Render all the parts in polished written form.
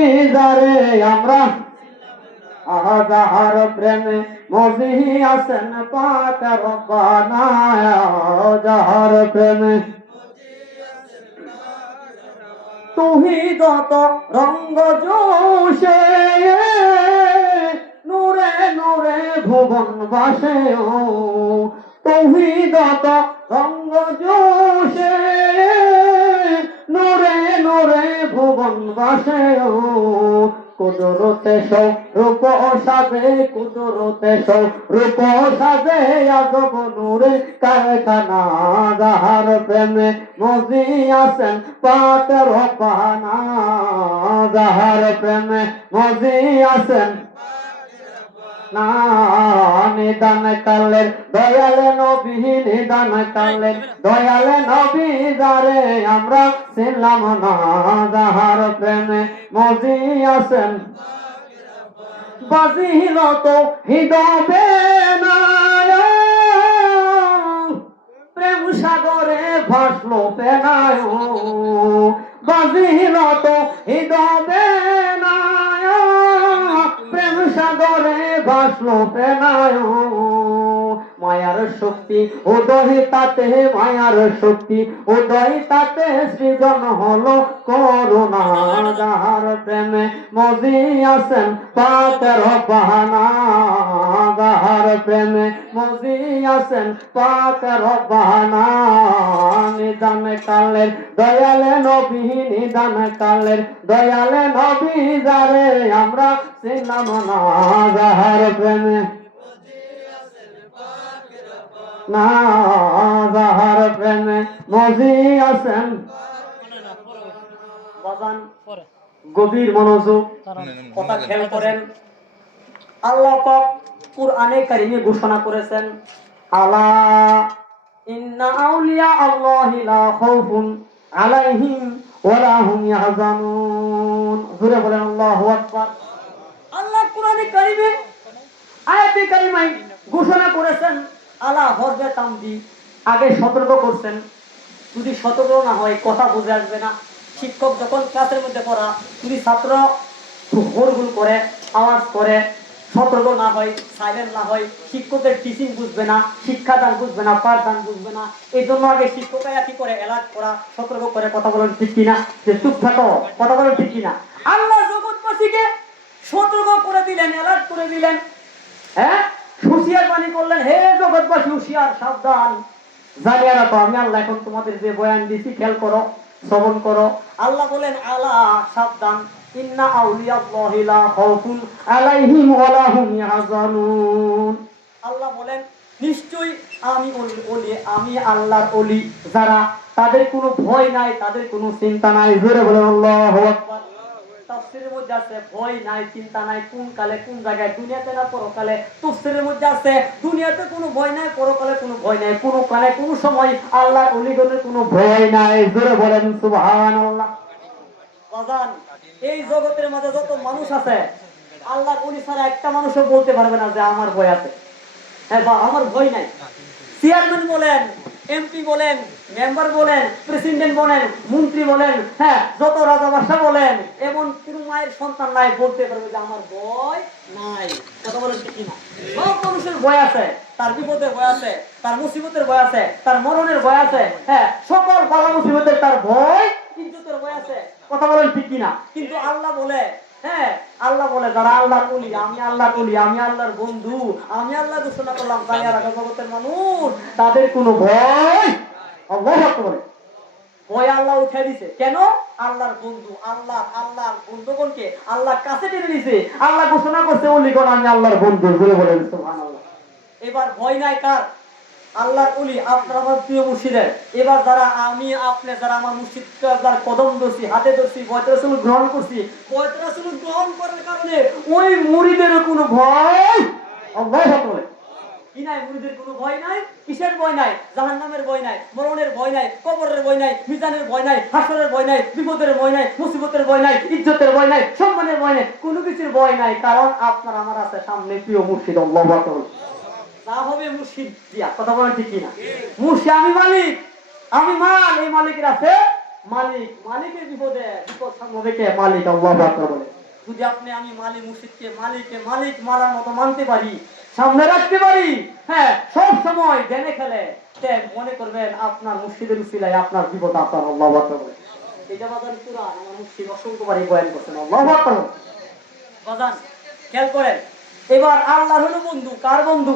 নবী যারে আমরা যাহার প্রেমে মজিহি আছেন পাক রব্বানা যাহার প্রেমে তুহিদত রঙ্গ জোশে নূরে নূরে ভুবন বাসে তুহিদত রঙ্গ জোশে নূরে নূরে ভুবন বাসে কুদরতে সৌ রূপ সাজে কুদরতে সৌ রূপ সাজে আজব নূরে কারখানা যাহার প্রেমে মজি আছেন পাক রব্বানা যাহার প্রেমে মজি আছেন না নিদান কালের দয়ালে নবী নিদান কালের দয়ালে নবী যারে আমরা ছিলাম না যাহার প্রেমে মজি আছেন বাজিল তো হৃদবে না প্রেম সাগরে ভাসলো পেনায় বাজিল তো হৃদবে না প্রেম সাগরে ভাসলো পেনায় মায়ার শক্তি উদয় তাতে মায়ার শক্তি উদয় তাতে সৃজন হলো করুণা যাহার প্রেমে মজি আছেন পাক রব্বানা যাহার প্রেমে মজি আছেন পাক রব্বানা নিদান কালের দয়ালে নবী নিদান কালের দয়ালে নবী যারে আমরা ছিলাম না যাহার প্রেমে না যাহার প্রেমে মজি আছেন গভীর মনোযোগ কথা খেয়াল করেন আল্লাহ পাক কুরআনে কারিমে ঘোষণা করেছেন আলা ইন্না আউলিয়া আল্লাহি লা খাউফুন আলাইহিম ওয়া লা হুম ইয়াহজানুন জোরে বলেন আল্লাহু আকবার আল্লাহ কুরআনে কারিমে আয়াতে কারিমায় ঘোষণা করেছেন আলা হরবে তামদি আগে সতর্ক করছেন যদি সতর্ক না হয় কথা বুঝে আসবে না শিক্ষক যখন ক্লাসের মধ্যে পড়া যদি ছাত্র গোলগুল করে আওয়াজ করে সতর্ক না হয় সাইলেন্ট না হয় শিক্ষকের টিচিং বুঝবে না শিক্ষাদান বুঝবে না পাঠদান বুঝবে না এই জন্য আগে শিক্ষকরা কি করে অ্যালার্ট করা সতর্ক করে কথা বলেন ঠিক কিনা যে চুপ থাকো কথা বলেন ঠিক কিনা আল্লাহ জগৎবাসীকে সতর্ক করে দিলেন অ্যালার্ট করে দিলেন হ্যাঁ হুঁশিয়ার বাণী করলেন হে জগৎবাসী হুঁশিয়ার সাবধান জানিয়ে রাখো আমি আল্লাহ এখন তোমাদের যে বয়ান দিছি খেয়াল করো শ্রবণ করো আল্লাহ বলেন আলা সাবধান ইন্না আউলিয়াল্লাহি লা খাউফুন আলাইহিম ওয়া লা হুম ইয়াহজানুন আল্লাহ বলেন নিশ্চয়ই আমি আল্লাহর ওলি যারা তাদের কোনো ভয় নাই তাদের কোনো চিন্তা নাই জোরে বলেন আল্লাহু আকবার তাফসীরের মধ্যে আছে ভয় নাই চিন্তা নাই কোন কালে কোন জায়গায় দুনিয়াতে না পরকালে তাফসীরের মধ্যে আছে দুনিয়াতে কোনো ভয় নাই পরকালে কোনো ভয় নাই কোন কালে কোন সময় আল্লাহর ওলিগণের কোনো ভয় নাই জোরে বলেন সুবহানাল্লাহ বাজান এই জগতের মাঝে যত মানুষ আছে আল্লাহর ওলি ছাড়া একটা মানুষও বলতে পারবে না যে আমার ভয় আছে হ্যাঁ বা আমার ভয় নাই চেয়ারম্যান বলেন এমপি বলেন মেম্বার বলেন প্রেসিডেন্ট বলেন মন্ত্রী বলেন হ্যাঁ যত রাজা বাদশা বলেন এমন কোন মায়ের সন্তান নাই বলতে পারবে যে আমার ভয় নাই কথা বলেন ঠিক না সব মানুষের ভয় আছে তার বিপদের ভয় আছে তার মুসিবতের ভয় আছে তার মরণের ভয় আছে হ্যাঁ সকল বালা মুসিবতের তার ভয় ইজ্জতের ভয় আছে কথা বলেন ঠিক কিনা কিন্তু আল্লাহ বলে হ্যাঁ আল্লাহ বলে যারা আল্লাহর ওলি আমি আল্লাহর ওলি আমি আল্লাহর বন্ধু আমি আল্লাহ ঘোষণা করলাম জানিয়ে রাখা জগতের মানুষ তাদের কোনো ভয় আল্লাহু আকবার ভয় আল্লাহ উঠে দিয়েছে কেন আল্লাহর বন্ধু আল্লাহর বন্ধুগণকে আল্লাহর কাছে টেনে দিয়েছে আল্লাহ ঘোষণা করছে ওলিগণ আমি আল্লাহর বন্ধু বলে বলেন সুবহানাল্লাহ এবার ভয় নাই কার আল্লাহর ওলি আপনার আমার প্রিয় মুর্শিদের এবার যারা আমি আপনি যারা আমার মুর্শিদ যার কদম ধরছি হাতে ধরছি বয়ত রাসূল গ্রহণ করছি বয়ত রাসূল গ্রহণ করার কারণে ওই মুরিদের কোনো ভয় আল্লাহু আকবার কি নাই মুরিদের কোনো ভয় নাই কিসের ভয় নাই জাহান্নামের ভয় নাই মরণের ভয় নাই কবরের ভয় নাই মিজানের ভয় নাই হাসরের ভয় নাই বিপদের ভয় নাই মুসিবতের ভয় নাই ইজ্জতের ভয় নাই সম্মানের ভয় নাই কোনো কিছুর ভয় নাই কারণ আপনার আমার আছে সামনে প্রিয় মুর্শিদ আল্লাহু আকবার না হবে মুর্শিদ দিয়া কথা বলেন ঠিক কিনা মুর্শিদ আমি মালিক আমি মাল এই মালিকের আছে মালিক, মালিকের বিপদ সামলাবে কে? মালিক। আল্লাহু আকবার বলে। যদি আপনি আমি মালিক মুর্শিদকে মালিক মালার মতো মানতে পারি, সামনে রাখতে পারি, হ্যাঁ, সব সময় ধ্যানে খেলে, মনে করবেন আপনার মুর্শিদের উসিলায় আপনার বিপদ আপনার। আল্লাহু আকবার বলে। এটা বাজান কুরআন আমার মুর্শিদ অসংখ্যবারই বয়ান করছেন। আল্লাহু আকবার। বাজান খেয়াল করেন, এবার আল্লাহর হলো বন্ধু। কার বন্ধু?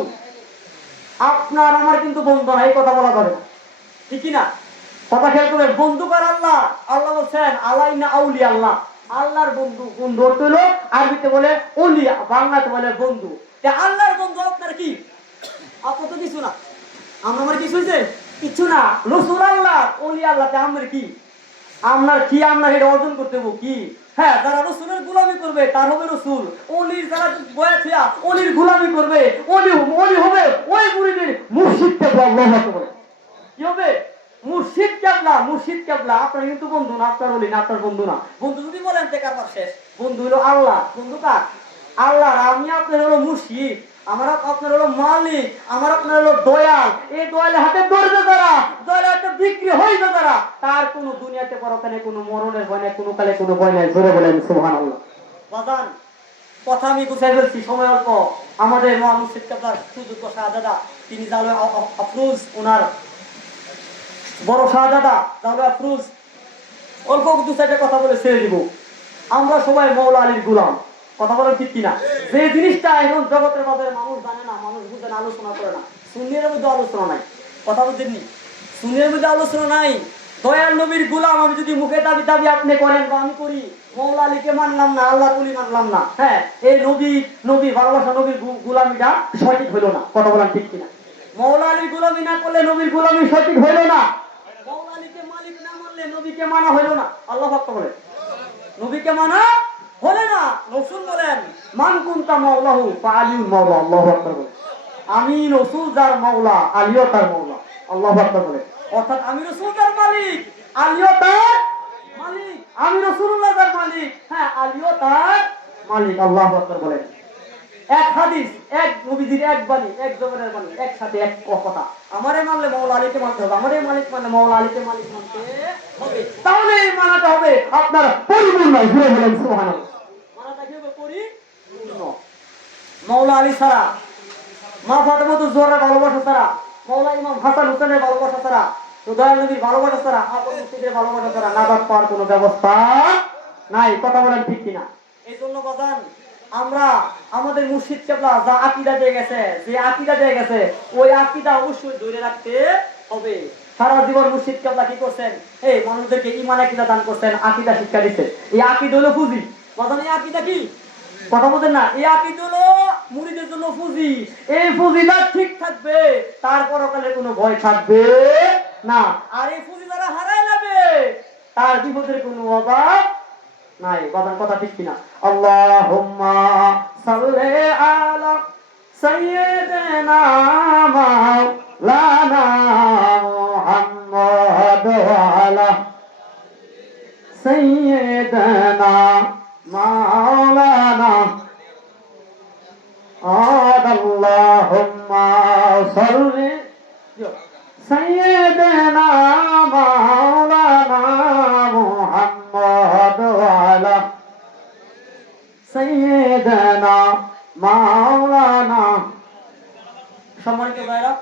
আপনার আমার কিন্তু বন্ধু না, এই কথা বলা যাবে না, ঠিক কি না? কথা খেয়াল করবেন, বন্ধু কার? আল্লাহ। আল্লাহ বলছেন আলাইনা আউলি আল্লাহ, আল্লাহর বন্ধু। বন্ধু অর্থ হলো আরবিতে বলে ওলিয়া, বাংলাতে বলে বন্ধু। আল্লাহর বন্ধু আপনার কি? আপনার তো কিছু না, আমার কিছু হয়েছে কিছু না। রসুল আল্লাহ, ওলি আল্লাহ, আমার কি? আপনার কি? আমরা এটা অর্জন করতে হবো কি? হ্যাঁ, যারা রসুলের গোলামি করবে তার হবে রসুল। অলির যারা বয়া থিয়া অলির গোলামি করবে, অলি হবে ওই মুরিদের মুর্শিদ কেবলা। আল্লাহু আকবার। কি হবে? মুর্শিদ কেবলা। মুর্শিদ কেবলা আপনার কিন্তু বন্ধু না, আপনার অলি না, আপনার বন্ধু না। বন্ধু যদি বলেন তে কারবার শেষ। বন্ধু হলো আল্লাহ। বন্ধু কার? আল্লাহ। আমি আপনার হলো মুর্শিদ, আমার আপনার হলো মালিক, আমার আপনার হলো দয়াল। এই দয়ালের হাতে ধরবে যারা, দয়ালের হাতে বিক্রি হইবে যারা, তার কোনো দুনিয়াতে পরকালে কোনো মরণের ভয় নাই, কোনো কালে কোনো ভয় নাই। জোরে বলেন সুবহানাল্লাহ। বাজান কথা আমি গুছাই ফেলছি, সময় অল্প। আমাদের মহা মুর্শিদ কেবলার সুযোগ্য শাহজাদা, তিনি জালো আফরোজ, ওনার বড় শাহজাদা জালো আফরোজ, অল্প দু চারটা কথা বলে ছেড়ে দিব। আমরা সবাই মৌলা আলীর গোলাম। কথা বলেন ঠিক কিনা? যে জিনিসটা এখন জগতের বাজারে মানুষ জানে না, মানুষ বুঝে না, আলোচনা করে না। সুন্নির মধ্যে আলোচনা নাই। কথা বুঝেননি? সুন্নির মধ্যে আলোচনা নাই। দয়াল নবীর গোলাম আমি যদি মুখে দাবি আপনি করেন বা আমি করি, মৌলা আলীকে মানলাম না, আল্লাহ তুলি মানলাম না, হ্যাঁ, এই নবী ভালোবাসা, নবীর গোলামিটা সঠিক হইল না। কথা বলেন ঠিক কিনা? মৌলা আলীর গোলামি না করলে নবীর গোলামি সঠিক হইল না। মৌলা আলীকে মালিক না মানলে নবীকে মানা হইল না। আল্লাহ পাক বলে নবীকে মানা হলে না। রাসূল বলেন মান কুনতা মাওলাহু ফাআলিউল মাওলা। আল্লাহু আকবার বলে। আমি রাসূল যার মাওলা, আলীও তার মাওলা। আল্লাহু আকবার বলে। অর্থাৎ আমি রাসূল যার মালিক, আলীও তার মালিক। আমি রাসূলুল্লাহ যার মালিক, হ্যাঁ, আলীও তার মালিক। আল্লাহু আকবার বলে। এক হাদিস, এক নবীজির এক বাণী, এক জবানের বাণী, একসাথে এক কথা। আমারে মানলে মাওলা আলীকে মানতে হবে, আমারে মালিক মানে মাওলা আলীকে মালিক মানতে হবে। তাহলে এই মানাটা হবে আপনার পরিপূর্ণ। ঘুরে বলেন সুবহানাল্লাহ। মানাটা কি হবে? পরিপূর্ণ। মাওলা আলী ছাড়া, মা ফাতেমাতুজ জোহরার ভালোবাসা ছাড়া, মাওলা ইমাম হাসান হোসেনের ভালোবাসা ছাড়া, দয়াল নবীর ভালোবাসা ছাড়া, আপন মুর্শিদের ভালোবাসা ছাড়া নাজাত পাওয়ার কোনো ব্যবস্থা নাই। কথা বলেন ঠিক কিনা? এই জন্য বাজান আমরা আমাদের মুর্শিদ কেবলা যা আকীদা দিয়ে গেছে, যে আকীদা দিয়ে গেছে, ওই আকীদা অবশ্যই ধরে রাখতে হবে। সারা জীবন মুর্শিদ কেবলা কি করছেন? এই মানুষদেরকে ঈমান আকীদা দান করছেন, আকীদা শিক্ষা দিচ্ছেন। এই আকীদা হলো পুঁজি। বাজান এই আকীদা কি? কথা বলেন না। এই আকীদা হলো মুরিদের জন্য পুঁজি। এই পুঁজিটা ঠিক থাকবে, তার পরকালে কোনো ভয় থাকবে না। আর এই পুঁজি যারা হারায় যাবে, তার বিপদের কোনো অভাব নাই। বাজার কথা ঠিক কিনা? আল্লাহুম্মা সাল্লি আলা সাইয়্যিদিনা মাওলানা মুহাম্মদ ওয়া আলা সাইয়্যিদিনা মাওলানা আল্লাহুম্মা সাল্লি সাইয়্যিদিনা মাওলানা মুহাম্মদ ওয়া আলা সাইয়্যিদিনা মাওলানা। সম্মানিত ভাইরা,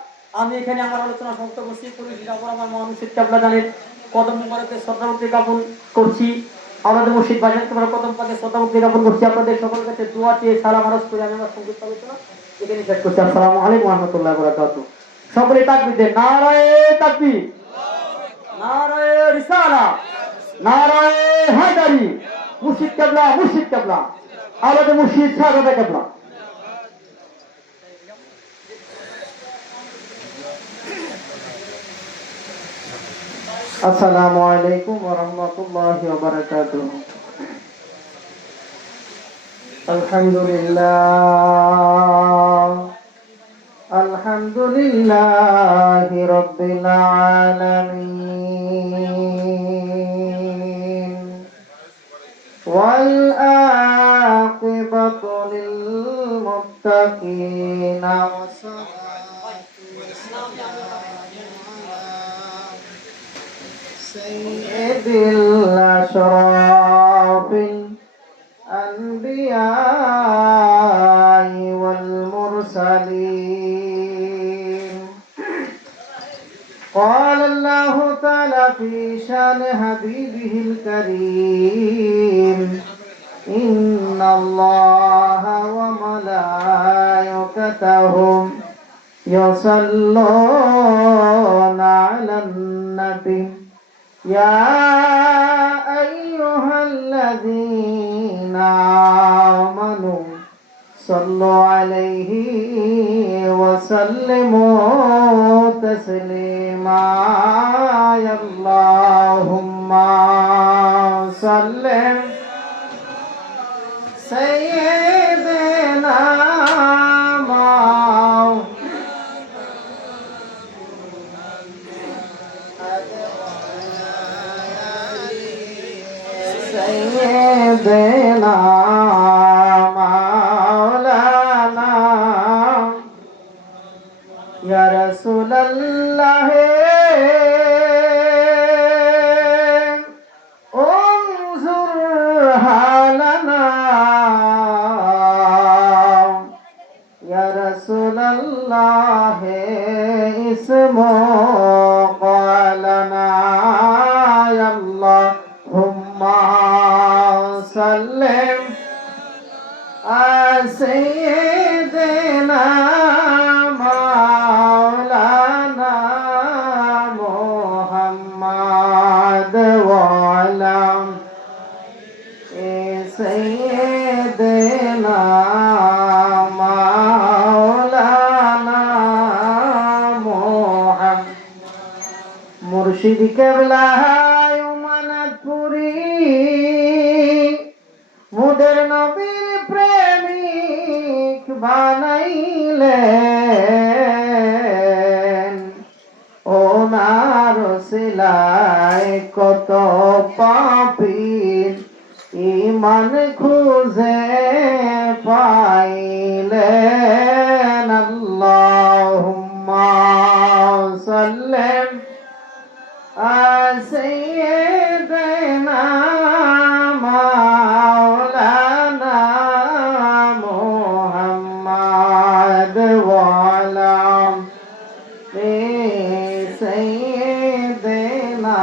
আমি এখানে আমার আলোচনা সমাপ্ত করছি। আমার মুর্শিদ কেবলা জানের কদম মুবারকে শ্রদ্ধাভক্তি জ্ঞাপন করছি। আমাদের মুর্শিদ ভাইজান তোমরা কদম পাকে শ্রদ্ধাভক্তি জ্ঞাপন করছি। আপনাদের সকলের কাছে দোয়া চেয়ে সালাম আরজ করে আমি আমার সংক্ষিপ্ত আলোচনা এখানে শেষ করছি। আসসালামু আলাইকুম ওয়া রাহমাতুল্লাহি ওয়া বারাকাতুহু। সকলে তাকবীর দেন। নারায়ে তাকবীর, নারায়ে রিসালাত, নারায়ে হায়দারি। মুর্শিদ কেবলা, মুর্শিদ কেবলা, আমাদের মুর্শিদ শাহজাদা কেবলা। আসসালামু আলাইকুম ওয়া রাহমাতুল্লাহি ওয়া বারাকাতুহু। আলহামদুলিল্লাহ, আলহামদুলিল্লাহি রাব্বিল আলামিন ওয়াল আকিবাতু লিল মুত্তাকিন। سيد الأشراف الأنبياء والمرسلين. قال الله تعالى في شان حبيبه الكريم: إن الله وملائكته يصلون على النبي يا أيها الذين آمنوا صلوا عليه وسلموا تسليما. يا اللهم صل سيدنا سيدنا مولانا يا رسول الله انظر حالنا يا رسول الله اسمه قالنا يا اللهم سلم سيدنا مولانا محمد وعلى سيدنا مولانا محمد মুর্শিদ কেবলা মুদের নবীর প্রেমিক বানাইলেন ওনার সিলায় কত পাপীর ঈমান খুঁজে পাইলেন। আল্লাহুম্মা সাল্লিম সাইয়্যিদানা মাওলানা মুহাম্মদ ওয়া আলা সাইয়্যিদানা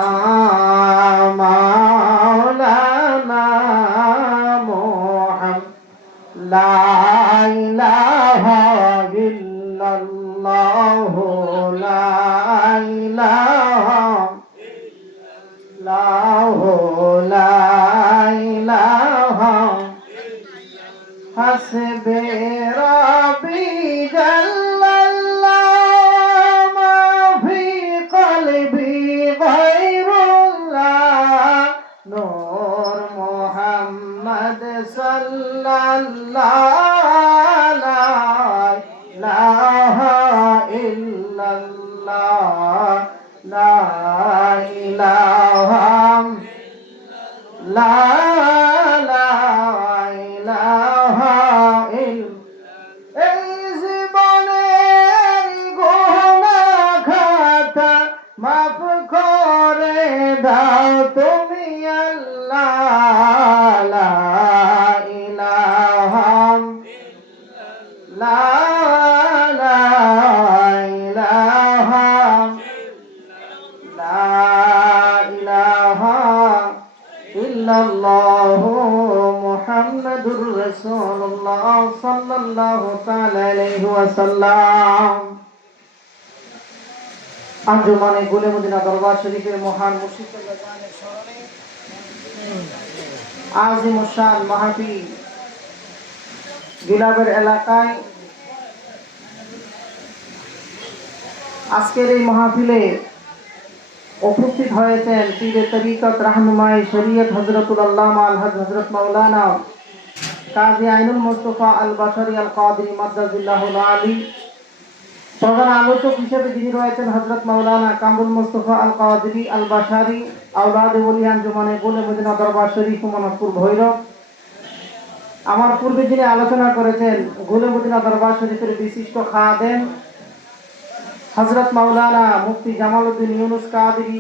মাওলানা মুহাম্মদ। লা ইলাহা ইল্লাল্লাহ লা ইলাহা লা ইলাহা হাসবে রব্বি জাল্লাল্লাহ মা ফি কলবি গায়রুল্লাহ নূর মুহাম্মদ সাল্লাল্লাহু লা ইলাহা ইল্লাল্লাহ লা ইলাহা লা ইলাহা ইল্লাল্লাহ। এই জীবনের গুনাহ খাতা মাফ করে দাও তুমি আল্লাহ। লা ইলাহা লা ইলাহা লা ইলাহা ইল্লাল্লাহু মুহাম্মাদুর রাসূলুল্লাহ সাল্লাল্লাহু তাআলা আলাইহি ওয়াসাল্লাম। আঞ্জুমানে গুলে মদিনা দরবার শরীফের মহান মুর্শিদ জানের স্মরণে আজিমুশ শান মাহফিল গিলাবের এলাকায় আজকের এই মাহফিলে উপস্থিত হয়েছেন পীরে তরিকত রাহনুমায়ে শরীয়ত হযরতুল আল্লামা আলহাজ হযরত মাওলানা কাজী আইনুল মুস্তাফা আল বাশারী আল কাদরি মাদ্দাজিল্লাহুল আলী। প্রধান আলোচক হিসেবে যিনি রয়েছেন হযরত মাওলানা কামরুল মুস্তাফা আল কাদরি আল বাশারী আওলাদে ওলি আঞ্জুমানে গুলে মদিনা দরবার শরীফ মনপুর ভৈরব। আমার পূর্বে যিনি আলোচনা করেছেন গুলে মদিনা দরবার শরীফের বিশিষ্ট খাদেম হযরত মাওলানা মুফতি জামালউদ্দিন ইউনুস কাদরি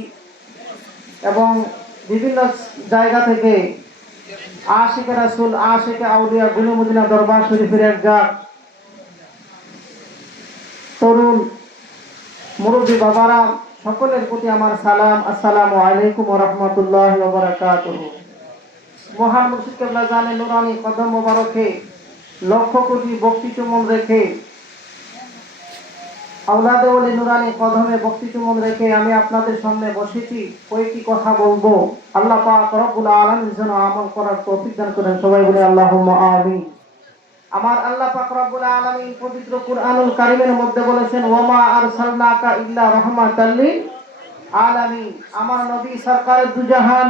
এবং বিভিন্ন জায়গা থেকে আশিকে রাসূল, আশিকে আউলিয়া, গুলমদিনা দরবার শরীফের একজন তরুণ মুরব্বী বাবারা, সকলের প্রতি আমার সালাম। আসসালামু আলাইকুম ওয়া রাহমাতুল্লাহি ওয়া বারাকাতুহু। মহান মুর্শিদ কেবলা জানে নুরানি কদম মোবারকে লক্ষ কোটি ভক্তি চুম্বন রেখে, আওলাদে ওলি নুরানি কদমে ভক্তি চুম্বন রেখে আমি আপনাদের সামনে বসেছি। কয়েকটি কথা বলবো। আল্লাহ পাক রব্বুল আলামিন যেন আমল করার তৌফিক দান করেন। সবাই বলে আল্লাহুম্মা আমিন। আমার আল্লাহ পাক রব্বুল আলামিন পবিত্র কুরআনুল কারীমের মধ্যে বলেছেন, ওয়ামা আরসালনাকা ইল্লা রাহমাতাল লিল আলামিন। আমার নবী সরকারে দুজাহান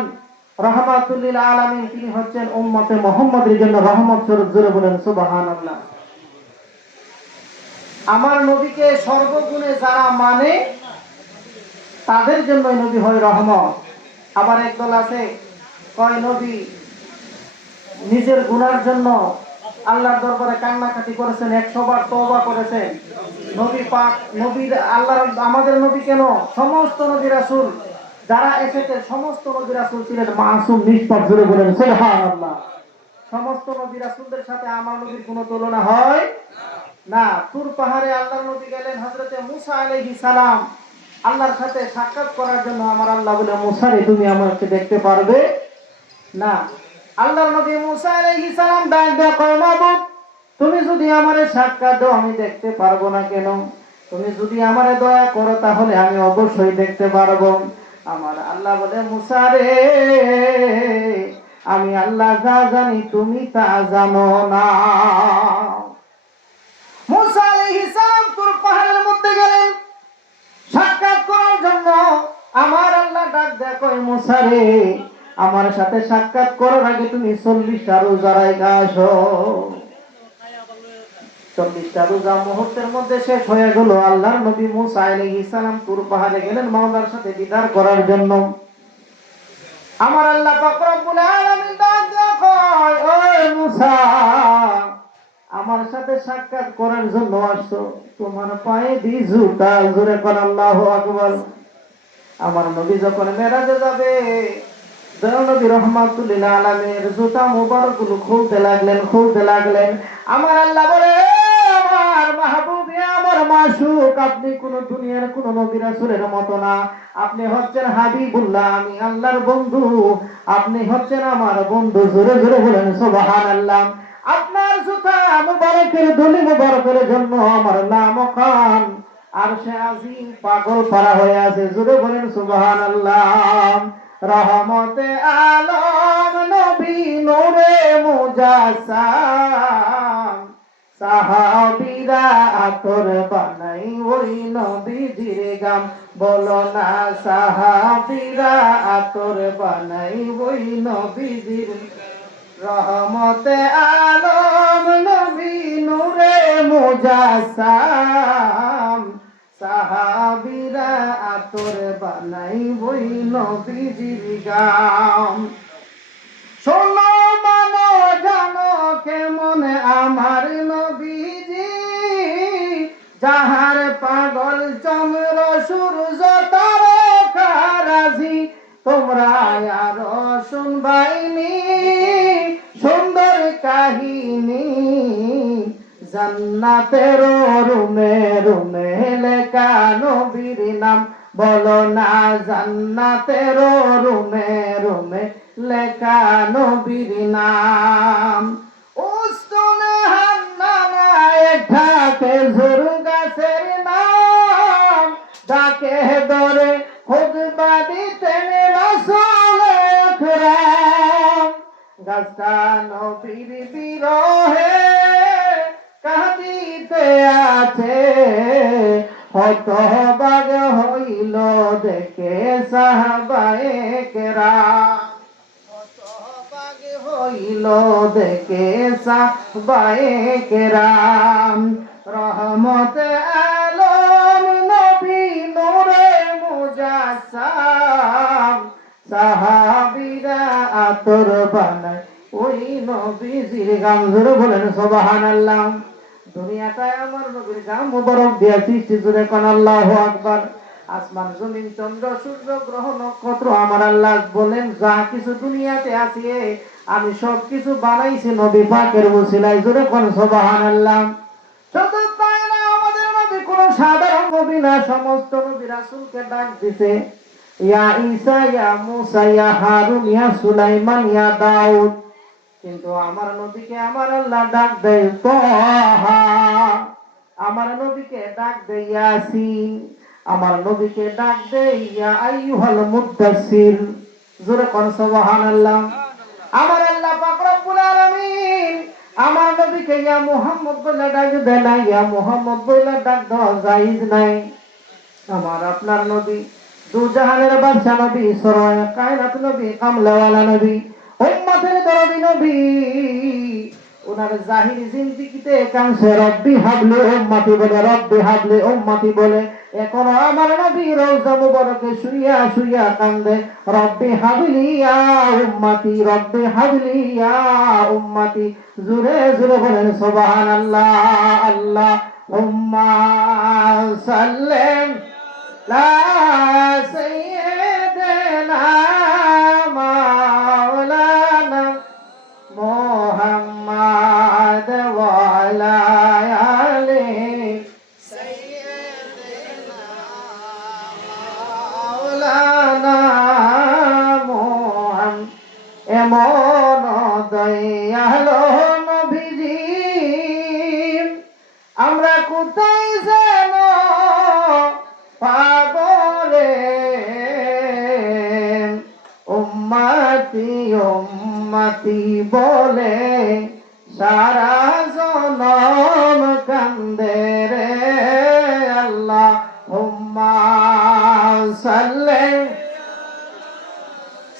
রাহমাতুল লিল আলামিন, তিনি হচ্ছেন উম্মতে মুহাম্মাদের জন্য রহমত স্বরূপ। জোরে বলেন সুবহানাল্লাহ। আমার নবীকে সর্বগুণে যারা মানে তাদের জন্যই নবী হয় রহমত। আবার একদল আছে কয় নবী নিজের গুনার জন্য আল্লাহর দরবারে কান্নাকাটি করেছেন, 100 বার তওবা করেছেন। নবী পাক, নবীর আল্লাহর, আমাদের নবী কেন, সমস্ত নবী রাসূল যারা এসেছে সমস্ত নবী রাসূল ছিলেন মাসুম, নিষ্পাপ। জোরে বলেন সুবহানাল্লাহ। সমস্ত নবী রাসূলদের সাথে আমার নবীর কোনো তুলনা হয় না। তুর পাহাড়ে আল্লাহর নবী গেলেন, হযরতে মুসা আলাইহিস সালাম আল্লাহর সাথে সাক্ষাৎ করার জন্য। আমার আল্লাহ বলে, মুসা রে, তুমি আমাকে দেখতে পারবে না। আল্লাহর নবী মুসা আলাইহিস সালাম ডাক দেয়া, কয় মাবুদ, তুমি যদি আমারে সাক্ষাৎ দাও আমি দেখতে পারবো না কেন? তুমি যদি আমারে দয়া করো তাহলে আমি অবশ্যই দেখতে পারবো। আমার আল্লাহ বলে, মুসা রে, আমি আল্লাহ যা জানি তুমি তা জানো না। মুসা আলাইহিস সালাম তুর পাহাড়ের মধ্যে গেলেন সাক্ষাৎ করার জন্য। আমার আল্লাহ ডাক দেয়া, কয় মুসা রে, আমার সাথে সাক্ষাৎ করার আগে তুমি 40টা রোজা রাইখা আসো। 40টা রোজা মুহূর্তের মধ্যে শেষ হয়ে গেল। আল্লাহর নবী মুসা আলাইহিস সালাম তুর পাহাড়ে গেলেন মাওলার সাথে দিদার করার জন্য। আমার আল্লাহ পাক রব্বুল আলামিন ডাক দেয়া, কয়, ওই মুসা, আমার সাথে সাক্ষাৎ করার জন্য আসছো, তোমার পায়ে দি জুতা। জোরে কর আল্লাহু আকবার। আমার নবী যখন মেরাজে যাবে, দয়াল নবী রহমাতুল লিল আলামিনের জুতা মুবারক গুলো খুলতে লাগলেন। আমার আল্লাহ বলে, আমার মাহবুব, আমার মাশউক, আপনি কোন দুনিয়ার কোন নবী রাসূলের মত না। আপনি হচ্ছেন হাবিবুল্লাহ, আমি আল্লাহর বন্ধু। আপনি হচ্ছেন আমার বন্ধু। জোরে জোরে বলেন সুবহানাল্লাহ। আপনার জুতা মুবারকের ধুলি মুবারকের জন্য আমার লামকান আরশে আজিম পাগল পারা হয়ে আছে। জোরে বলেন সুবহানাল্লাহ। রহমতে আলম নবী নূরে মুজাসসাম, সাহাবীরা আতর বানাই ওই নবীজির গাম। বলো না, সাহাবীরা আতর বানাই ওই নবীজির। রহমতে আলম নবী নূরে মুজাসসাম, সাহাবীরা আতর বানাই ওই নবীজির গাম। শোনো মানো জানো কেমন আমার নবীজি, যাহার পাগল চন্দ্র সূর্য তারকা রাজি। তোমরা আরো শুনবাইনি সুন্দর কাহিনী, জান্নাতের রুমে রুমে লেখা নবীর নাম। বলো না, জান্নাতের রুমে রুমে লেখা নবীর নাম। উস্তুনে হান্নানা একটা খেজুর গাছের নাম, যাকে ধরে খুতবা দিতেন রাসূল আকরাম। গাছটা নবীর বিরহে কাঁদিতে আছে, হতবাক হইল দেখে সাহাবায়ে কেরাম। হতবাক হইল দেখে সাহাবায়ে কেরাম। রহমতে আলম নবী নূরে মুজাসসাম, সাহাবীরা আতর বানায় ওই নবীজির গাম। জোরে বলেন সুবহানাল্লাহ। দুনিয়াটায় আমার নবীর গাম মুবারক দিয়া সৃষ্টি। জোরে কোন আল্লাহু আকবার। আসমান জমিন চন্দ্র সূর্য গ্রহ নক্ষত্র আমার আল্লাহ বলেন যা কিছু দুনিয়াতে আছে আমি সব কিছু বানাইছি নবী পাকের ওসিলায়। জোরে কোন সুবহানাল্লাহ। শুধু তাই না, আমাদের নবী কোন সাধারণ নবী না, সমস্ত নবী রাসূলকে ডাক দিছে ইয়া ঈসা ইয়া মূসা ইয়া হারুন ইয়া সুলাইমান ইয়া দাউদ। কিন্তু আমার নবীকে আমার আল্লাহ ডাক দেয় তাহা, আমার নবীকে ডাক দেয় ইয়াসিন, আমার নবীকে ডাক দেয় ইয়া আইয়ুহাল মুদ্দাসসির। জোরে কোন সুবহানাল্লাহ। আমার আল্লাহ পাক রব্বুল আলামিন আমার নবীকে ইয়া মুহাম্মদ বলে ডাক দেয় না, ইয়া মুহাম্মদ বলে ডাক দেওয়া জায়েজ নাই। আমার আপনার নবী দু জাহানের বাদশা নবী, সরওয়ায়ে কায়নাত নবী, কামলাওয়ালা নবী, উম্মতের দরদি নবী, ওনার জাহিরি জিন্দেগিতে কাংসে রব্বি হাবলি উম্মতি বলে, রব্বি হাবলি উম্মতি বলে। এখনো আমার নবী রওজা মুবারকে শুইয়া শুইয়া কান্দে রব্বি হাবলি ইয়া উম্মতি, রব্বি হাবলি ইয়া উম্মতি। জোরে জোরে বলেন সুবহানাল্লাহ। আল্লাহ উম্মা সাল্লেম লা সাইয়্যিদিনা মাওলানা মুহাম্মদ ওয়া আলা আলিহি সাইয়্যিদিনা মাওলানা মুহাম্মদ। এমন দয়ালো নবীজি আমরা কোথায় যেন পাগলে, উম্মতি উম্মতি বলে সারা জনম কান্দে রে। আল্লাহ উম্মা সাল্লে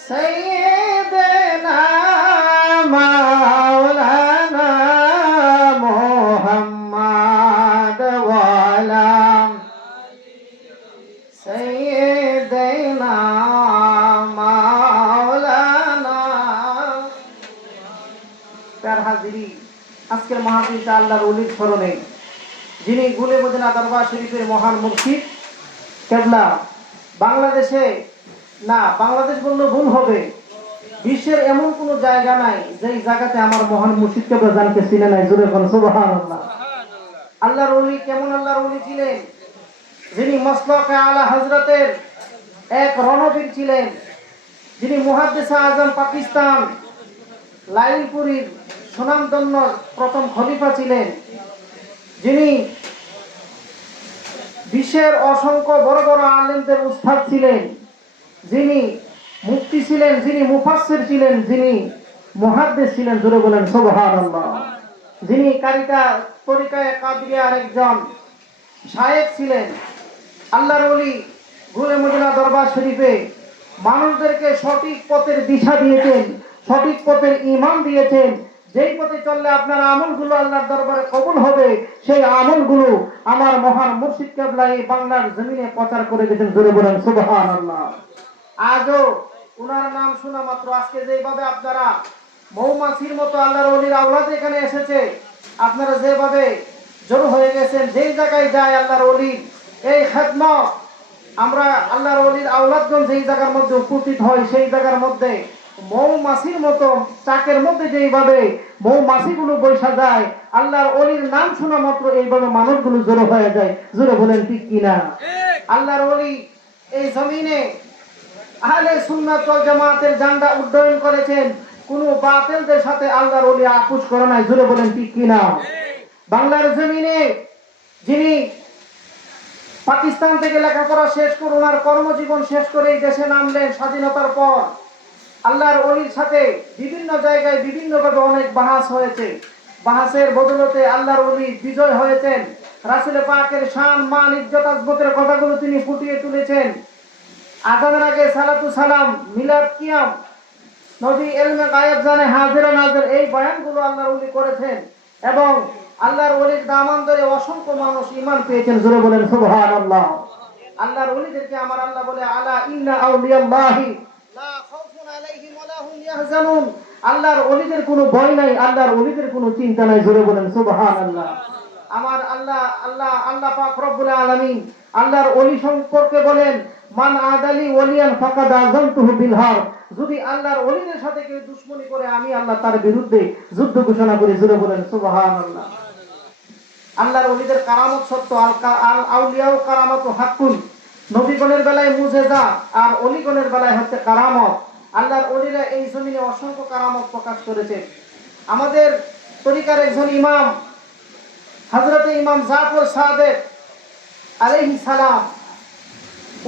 সাইয়্যিদিনা মাওলানা মুহাম্মদ ওয়া আলা সাইয়্যিদিনা মাওলানা। তার হাজিরি আজকের মাহফিলটা আল্লাহর ওলির স্মরণে, যিনি গুলে মদিনা দরবার শরীফের মহান মুর্শিদ কেবলা, বাংলাদেশে না, বাংলাদেশ বললে ভুল হবে, বিশ্বের এমন কোন জায়গা নাই যেই জায়গাতে আমার মহান মুর্শিদ কেবলা জানকে চিনে নাই। জোরে কোন সুবহানাল্লাহ। আল্লাহর ওলি কেমন আল্লাহর ওলি ছিলেন, যিনি মসলকে আলা হযরতের এক রণবীর ছিলেন, যিনি মুহাদ্দিস আজম পাকিস্তান লাইলপুরীর সুনামধন্য প্রথম খলিফা ছিলেন, যিনি বিশ্বের অসংখ্য বড় বড় আলেমদের উস্তাদ ছিলেন, যিনি মুফতি ছিলেন, যিনি মুফাসসির ছিলেন, যিনি মুহাদ্দিস ছিলেন। জোরে বলেন সুবহানাল্লাহ। যিনি তরিকায়ে কাদরিয়ার একজন শায়েখ ছিলেন। আল্লাহর ওলি গুলে মদিনা দরবার শরীফে মানুষদেরকে সঠিক পথের দিশা দিয়েছেন, সঠিক পথের ঈমান দিয়েছেন। যেই পথে চললে আপনার আমলগুলো আল্লাহর দরবারে কবুল হবে, সেই আমলগুলো আমার মহান মুর্শিদ কেবলা এই বাংলার জমিনে প্রচার করে গেছেন। জোরে বলেন সুবহানাল্লাহ। আজও উনার নাম শোনা মাত্র আজকে যেভাবে আপনারা মৌমাছির মতো আল্লাহর ওলির আওলাদ এখানে এসেছে, আপনারা যেভাবে জড়ো হয়ে গেছেন, যেই জায়গায় যায় আল্লাহর ওলি এই খেদমত, আমরা আল্লাহর ওলির আওলাদগণ যেই জায়গার মধ্যে উপস্থিত হয়, সেই জায়গার মধ্যে মৌমাছির মতো চাকের মধ্যে যেইভাবে মৌমাছিগুলো বৈশা যায়, আল্লাহর ওলির নাম শোনা মাত্র এইভাবে মানুষগুলো জড়ো হয়ে যায়। জোরে বলেন ঠিক কিনা? আল্লাহর ওলি এই জমিনে আহলে সুন্নাত ওয়াল জামাতের ঝান্ডা উড্ডয়ন করেছেন, কোন বাতিলদের সাথে আল্লাহর ওলি আপোষ করে নাই। জোরে বলেন ঠিক কিনা? বাংলার জমিনে যিনি পাকিস্তান থেকে লেখাপড়া শেষ করে ওনার কর্মজীবন শেষ করে এই দেশে নামলেন স্বাধীনতার পর, আল্লাহর ওলির সাথে বিভিন্ন জায়গায় বিভিন্নভাবে অনেক বাহাস হয়েছে। বাহাসের বদলতে আল্লাহর ওলি বিজয় হয়েছেন। রাসূল পাকের শান মান ইজ্জত আজমতের কথাগুলো তিনি ফুটিয়ে তুলেছেন। আযানের আগে সালাতু সালাম, মিলাদ, কিয়াম, নবী ইলমে গায়েব জানে, হাজির ও নাজির, এই বয়ানগুলো আল্লাহর ওলি করেছেন এবং আল্লাহর ওলির দামান ধরে অসংখ্য মানুষ ঈমান পেয়েছেন। জোরে বলেন সুবহানাল্লাহ। আল্লাহর ওলিদেরকে আমার আল্লাহ বলে আলা ইন্না আউলিয়াল্লাহি লা খাউফুন আলাইহিম ওয়া লা হুম ইয়াহজানুন। আল্লাহর ওলিদের কোনো ভয় নাই, আল্লাহর ওলিদের কোনো চিন্তা নাই। জোরে বলেন সুবহানাল্লাহ। আমার আল্লাহ পাক রব্বুল আলামিন আল্লাহর ওলি সম্পর্কে বলেন, মান আদালি ওলিয়ান ফাকাদ আযানতুহু বিল হারব। যদি আল্লাহর ওলিদের সাথে কেউ দুশমনি করে, আমি আল্লাহ তার বিরুদ্ধে যুদ্ধ ঘোষণা করি। জোরে বলেন সুবহানাল্লাহ। আল্লাহর ওলিদের কারামত সত্য, আল আউলিয়াউ কারামাতু হাক্কুন। নবীগণের বেলায় মুজেজা, আর ওলিগণের বেলায় হচ্ছে কারামত। আল্লাহর ওলিরা এই জমিনে অসংখ্য কারামত প্রকাশ করেছেন। আমাদের তরিকার একজন ইমাম হযরতে ইমাম জাফর সাদেক আলাইহিস সালাম,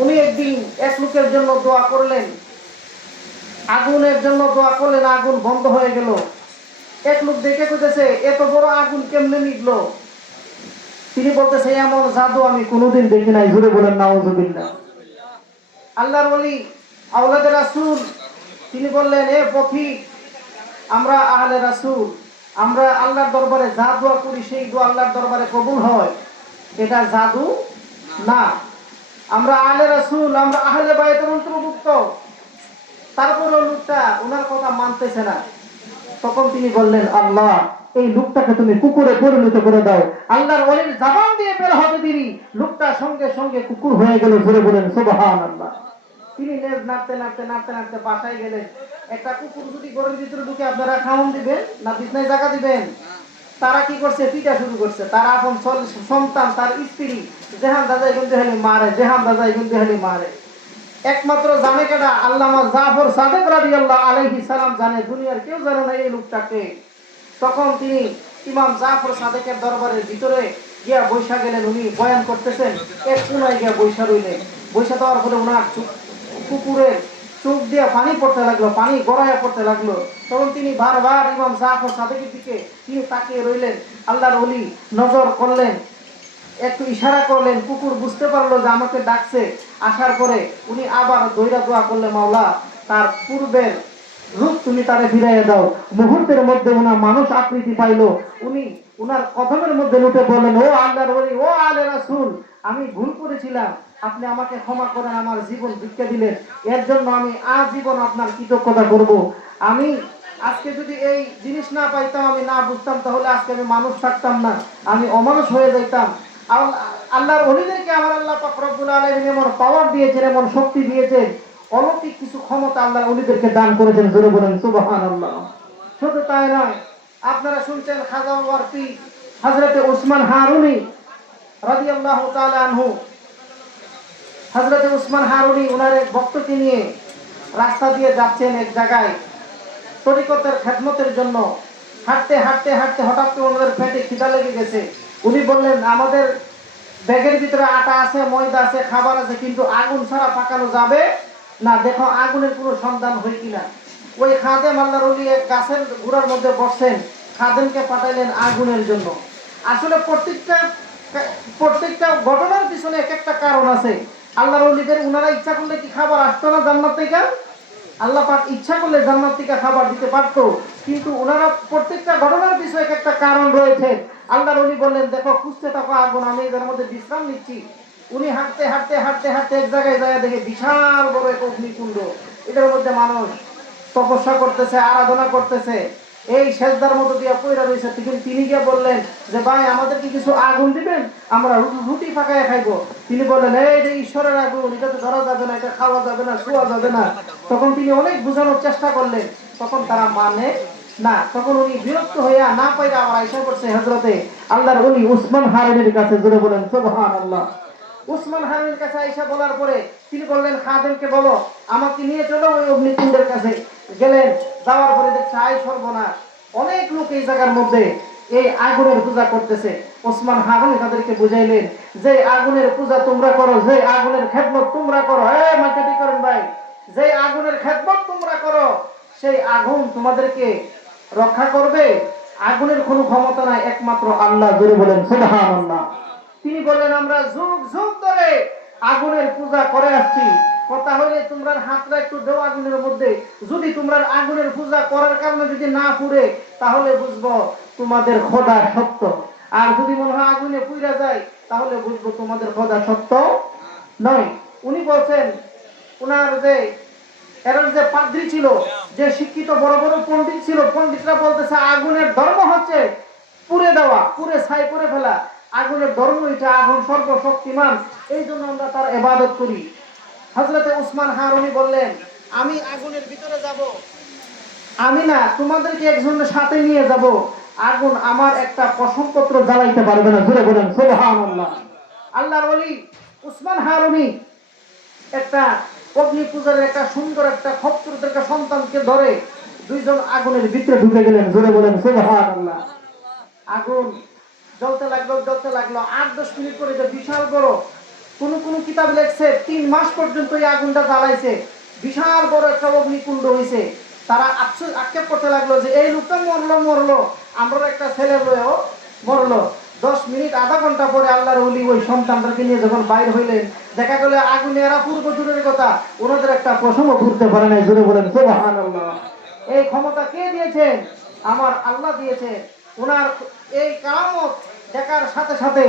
উনি একদিন এক লোকের জন্য দোয়া করলেন, আগুনের জন্য দোয়া করলেন, আগুন বন্ধ হয়ে গেল। এক লোক দেখে কইতেছে, এত বড় আগুন কেমনে নিভলো? তিনি বলতেছে, এমন জাদু আমি কোনোদিন দেখি নাই। জোরে বলেন নাউজুবিল্লাহ। আল্লাহর ওলি আওলাদে রাসূল, তিনি বললেন, এ পথিক, আমরা আহলে রাসূল, আমরা আল্লাহর দরবারে যা দোয়া করি সেই দোয়া আল্লাহর দরবারে কবুল হয়। এটা জাদু না। আমরা আহলে রাসূল, আমরা আহলে বাইতের অন্তর্ভুক্ত। তারপরও লোকটা ওনার কথা মানতেছে না। তখন তিনি বললেন, আল্লাহ, এই লোকটাকে তুমি কুকুরে পরিণত করে দাও। আল্লাহর ওলির জবান দিয়ে বের হতে দিবি, লোকটা সঙ্গে সঙ্গে কুকুর হয়ে গেল। জোরে বলেন সুবহানাল্লাহ। তিনি লেজ নাড়তে নাড়তে নাড়তে নাড়তে বাসায় গেলেন। একটা কুকুর যদি ঘরের ভিতরে ঢুকে, আপনারা খাওয়ান দিবেন না বিছনায় জায়গা দিবেন? তারা কি করছে? পিটা শুরু করছে। তারা এখন সন্তান, তার স্ত্রী যেহান দাদাই কিন্তু হেলি মারে, যেহান দাদাই কিন্তু হেলি মারে। একমাত্র জানে কেডা? আল্লামা জাফর সাদেক রাদিয়াল্লাহু আলাইহিস সালাম জানে, দুনিয়ার কেউ জানে না এই লোকটাকে। তখন তিনি ইমাম জাফর সাদেকের দরবারের ভিতরে গিয়া বৈশা গেলেন। উনি বয়ান করতেছেন, এক কোনায় গিয়া বৈশা রইলেন। বৈশা দেওয়ার পরে ওনার কুকুরের চোখ দিয়ে পানি পড়তে লাগলো, পানি গড়াইয়া পড়তে লাগলো। তখন তিনি বারবার ইমাম জাফর সাদেকের দিকে তিনি তাকিয়ে রইলেন। আল্লাহর ওলি নজর করলেন, একটু ইশারা করলেন, কুকুর বুঝতে পারলো যে আমাকে ডাকছে। আসার পরে উনি আবার দইরা দোয়া করলে, মাওলা, তার পূর্বের রূপ তুমি তারে ফিরাইয়া দাও। মুহূর্তের মধ্যে ওনার মানুষ আকৃতি পাইলো। উনি উনার কদমের মধ্যে লুটে বলেন, ও আল্লাহর ওলি, ও আলে রাসূল, আমি ভুল করেছিলাম, আপনি আমাকে ক্ষমা করেন, আমার জীবন ভিক্ষা দিলেন, এর জন্য আমি আজীবন আপনার কৃতজ্ঞতা করব। আমি আজকে যদি এই জিনিস না পাইতাম, আমি না বুঝতাম, তাহলে আজকে আমি মানুষ থাকতাম না, আমি অমানুষ হয়ে যাইতাম। আল্লাহর ওলিদেরকে আমার আল্লাহ পাক রব্বুল আলামিন এমন পাওয়ার দিয়েছেন, এমন শক্তি দিয়েছেন, অলৌকিক কিছু ক্ষমতা আল্লাহর ওলিদেরকে দান করেছেন। জোরে বলেন সুবহানাল্লাহ। শুধু তাই নয়, আপনারা শুনছেন খাজা বাবার পীর হযরতে উসমান হারুনি রাদিয়াল্লাহু তাআলা আনহু। হযরতে উসমান হারুনি ওনার এক ভক্তকে নিয়ে রাস্তা দিয়ে যাচ্ছেন এক জায়গায় তরিকতের খেদমতের জন্য। হাঁটতে হাঁটতে হাঁটতে হঠাৎ করে ওনাদের পেটে খিদা লেগে গেছে। উনি বললেন, আমাদের ব্যাগের ভিতরে আটা আছে, ময়দা আছে, খাবার আছে, কিন্তু আগুন ছাড়া পাকানো যাবে না, দেখো আগুনের কোনো সন্ধান হয় কিনা। ওই খাদেম আল্লাহর ওলি এক গাছের গুড়ার মধ্যে বসছেন, খাদেমকে পাঠাইলেন আগুনের জন্য। আসলে প্রত্যেকটা ঘটনার পিছনে এক একটা কারণ আছে। আল্লাহর ওলিদের উনারা ইচ্ছা করলে কি খাবার আসতো না জান্নাত থেকে? আল্লাহ পাক ইচ্ছা করলে জান্নাত থেকে খাবার দিতে পারতো, কিন্তু ওনারা প্রত্যেকটা ঘটনার পিছনে এক একটা কারণ রয়েছে। আল্লাহর ওলি বললেন, দেখো খুঁজতে থাকো আগুন, আমি এদের মধ্যে বিশ্রাম নিচ্ছি। উনি হাঁটতে হাঁটতে হাঁটতে হাঁটতে এক জায়গায় যায়, দেখে বিশাল বড় এক অগ্নিকুণ্ড। এটার মধ্যে মানুষ তপস্যা করতেছে, আরাধনা করতেছে, এই সেজদার মতো দিয়া পয়রা রয়েছে। তিনি গিয়ে বললেন যে, ভাই, আমাদেরকে কিছু আগুন দিবেন, আমরা রুটি পাকায় খাইবো। তিনি বললেন, এই যে ঈশ্বরের আগুন, এটা তো ধরা যাবে না, এটা খাওয়া যাবে না, শোয়া যাবে না। তখন তিনি অনেক বোঝানোর চেষ্টা করলেন, তখন তারা মানে না। তখন উনি বিরক্ত হইয়া না পাইরা আবার আইসা করছে হযরতে আল্লাহর ওলি উসমান হারুনির কাছে। জোরে বলেন সুবহানাল্লাহ। উসমান হারুনির কাছে আইসা বলার পরে তিনি বললেন, খাদেমকে বলো আমাকে নিয়ে চলো ওই অগ্নিকুণ্ডের কাছে। গেলেন, যাওয়ার পরে দেখছে আই সর্বনাশ, অনেক লোক এই জায়গার মধ্যে এই আগুনের পূজা করতেছে। ওসমান হারুনি তাদেরকে বুঝাইলেন, যে আগুনের পূজা তোমরা করো, যে আগুনের খেদমত তোমরা করো, মাইকেটি করেন ভাই, যে আগুনের খেদমত তোমরা করো, সেই আগুন তোমাদেরকে রক্ষা করবে। আগুনের কোনো ক্ষমতা নাই, একমাত্র আল্লাহ। জোরে বলেন সুবহানাল্লাহ। তিনি বললেন, আমরা যুগ যুগ ধরে আগুনের পূজা করে আসছি। কথা হইলে তোমরা হাতটা একটু দেও আগুনের মধ্যে, যদি তোমরা আগুনের পূজা করার কারণে যদি না পুড়ে, তাহলে বুঝবো তোমাদের খোদা সত্য। আর যদি মনে হয় আগুনে পুড়া যায়, তাহলে বুঝবো তোমাদের খোদা সত্য নয়। উনি বলছেন, উনার যে এর যে পাদ্রী ছিল, যে শিক্ষিত বড় বড় পণ্ডিত ছিল, পণ্ডিতরা বলতেছে আগুনের ধর্ম হচ্ছে পুড়ে দেওয়া, পুড়ে ছাই করে ফেলা। আগুনের ধর্ম এটা, আগুন সর্বশক্তিমান, এই জন্য আমরা তার ইবাদত করি। হযরতে উসমান হারুনি বললেন, আমি আগুনের ভিতরে যাব, আমি না তোমাদেরকে একজনের সাথে নিয়ে যাব, আগুন আমার একটা পশমপত্র জ্বালাইতে পারবে না। জোরে বলেন সুবহানাল্লাহ। আল্লাহর ওলি উসমান হারুনি একটা অগ্নি পূজারের একটা সুন্দর একটা খপ্তরের একটা সন্তানকে ধরে দুইজন আগুনের ভিতরে ঢুকে গেলেন। জোরে বলেন সুবহানাল্লাহ। আগুন জ্বলতে লাগলো, জ্বলতে লাগলো। 8-10 মিনিট পরে যে বিশাল বড়, কোন কোন কিতাব লেখছে 3 মাস পর্যন্ত এই আগুনটা জ্বালাইছে, বিশাল বড় একটা অগ্নিকুণ্ড হইছে। তারা আফসোস আক্ষেপ করতে লাগলো যে এই লোকটা মরলো, আমরা একটা ছেলে লয়েও মরলো। 10 মিনিট আধা ঘন্টা পরে আল্লাহর ওলি ওই সন্তানটাকে নিয়ে যখন বাইর হইলেন, দেখা গেল আগুনে এরা পূর্ব দূরের কথা, ওনাদের একটা পশমও ঘুরতে পারে নাই। জোরে বলেন সুবহানাল্লাহ। এই ক্ষমতা কে দিয়েছেন? আমার আল্লাহ দিয়েছে। ওনার এই কারামত দেখার সাথে সাথে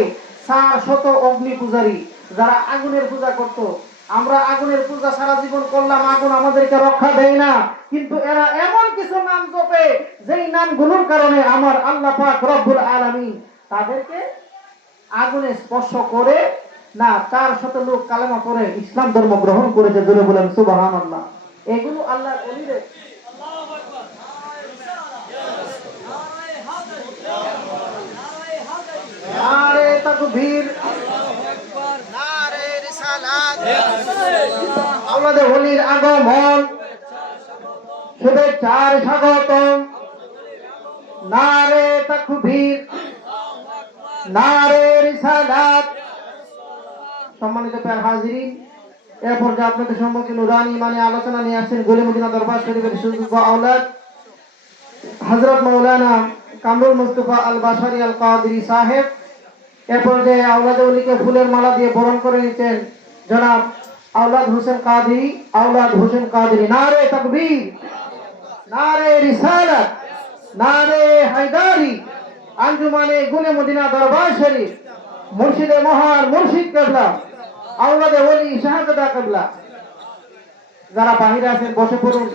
400 অগ্নি পূজারী যারা আগুনের পূজা করত, আমরা আগুনের পূজা সারা জীবন করলাম, আগুন আমাদেরকে রক্ষা দেয় না, কিন্তু এরা এমন কিছু নাম জপে যেই নামগুলোর কারণে আমার আল্লাহ পাক রব্বুল আলামিন তাদেরকে আগুনে স্পর্শ করে না। 400 লোক কালেমা পড়ে ইসলাম ধর্ম গ্রহণ করেছে। জোরে বলেন সুবহানাল্লাহ। এগুলো আল্লাহর ওলিদের। নারে তাকবীর, নারে রিসালাত, আমাদের ওলির আগমন, শুভেচ্ছার স্বাগতম। নারে তাকবীর, নারে রিসালাত। সম্মানিত প্যার হাজিরিন, এরপর যে আপনাদের সম্মুখে নুরানি মানে আলোচনা নিয়ে আসছেন গলি মদিনা দরবার শরীফের সুযোগ্য আওলাদ হযরত মাওলানা কামরুল মুস্তাফা আল বাশারি আল কাদরি সাহেব। এরপর যে আওলাদে ওলিকে ফুলের মালা দিয়ে বরণ করে নিচ্ছেন জনাব আওলাদ হোসেন কাদরি, আওলাদ হোসেন কাদরি। নারে তাকবীর, নারে রিসালাত, নারে হায়দারি। আঞ্জুমানে গুলে মদিনা দরবার শরীফ, মুর্শিদে মহান মুর্শিদ কেবলা, আওলাদে ওলি শাহজাদা কেবলা। যারা বাহিরে আছেন বসে পড়ুন।